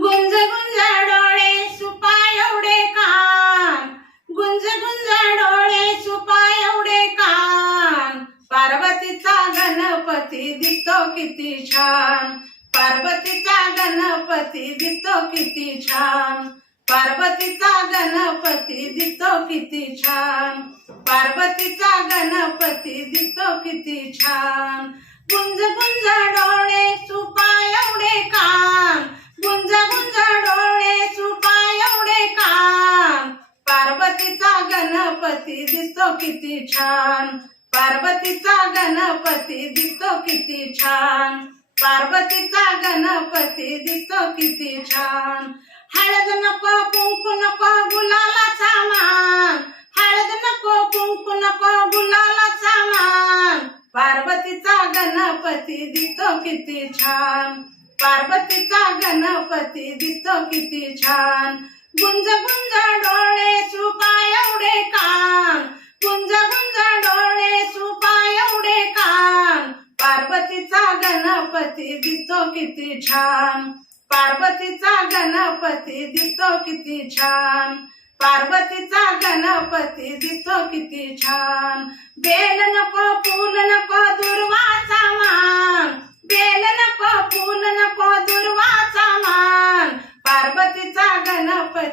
गुंज गुंज डोळे सुपा एवढे कान. गुंज गुंज डोळे सुपा एवढे कान. पार्वतीचा गणपती दिसतो किती छान. पार्वतीचा गणपती दिसतो किती छान. पार्वतीचा गणपती दिसतो किती छान. पार्वतीचा गणपती दिसतो किती छान. गुंज गुंज डोळे सुपा पार्वतीचा गणपती दिसतो किती छान. पार्वतीचा गणपती दिसतो किती छान. पार्वतीचा गणपती दिसतो किती छान. हळद नको कुंकू नको गुलाला सामान हळद नको कुंकू नको गुलाला सामान पार्वतीचा गणपती दिसतो किती छान. पार्वतीचा गणपती दिसतो किती छान. गुंज गुंज डोळे सुपा एवढे कान. गुंज गुंज डोळे सुपा एवढे कान. पार्वतीचा गणपती दिसतो किती छान. पार्वतीचा गणपती दिसतो किती छान. पार्वतीचा गणपती दिसतो किती छान. बेल नको फूल नको दुर्वा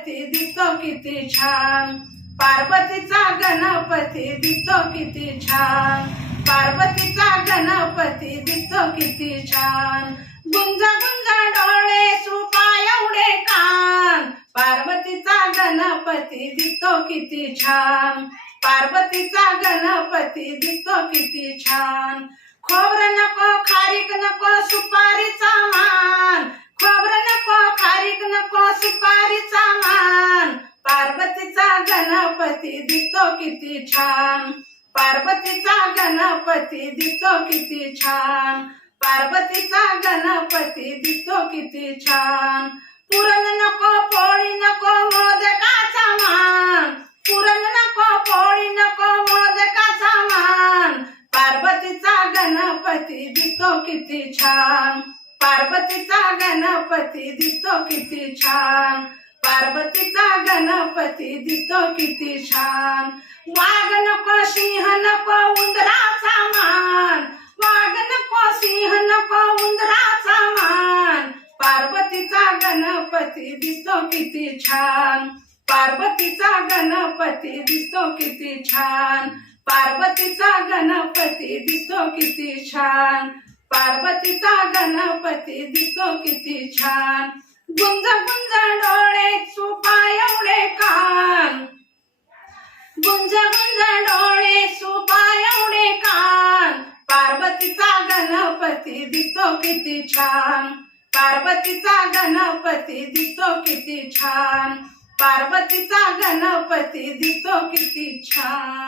गणपती दिसतो किती छान. पार्वतीचा गणपती दिसतो किती छान. पार्वतीचा गणपती दिसतो किती छान. गुंज गुंज डोळे सुपा एवढे कान. पार्वतीचा गणपती दिसतो किती छान. पार्वतीचा गणपती दिसतो किती छान. खोबरं नको खारीक नको सुपारीचा मान. खोबरं नको खारीक नको सुपारीचा मान. पार्वतीचा गणपती दिसतो किती छान. पार्वतीचा गणपती दिसतो किती छान. पार्वतीचा गणपती दिसतो किती छान. पुरण नको पोळी नको मोदकाचा मान. पुरण नको पोळी नको मोदकाचा मान. पार्वतीचा गणपती दिसतो किती छान. पार्वतीचा गणपती दिसतो किती छान. पार्वतीचा गणपती दिसतो किती छान. वाघ नको सिंह नको उंदराचा मान. वाघ नको सिंह नको उंदराचा मान. पार्वतीचा गणपती दिसतो किती छान. पार्वतीचा गणपती दिसतो किती छान. पार्वतीचा गणपती दिसतो किती छान. पार्वतीचा गणपती दिसतो किती छान. गुंज गुंज डोळे सुपा एवढे कान. गुंज गुंज डोळे सुपा एवढे कान. पार्वतीचा गणपती दिसतो किती छान. पार्वतीचा गणपती दिसतो किती छान. पार्वतीचा गणपती दिसतो किती छान.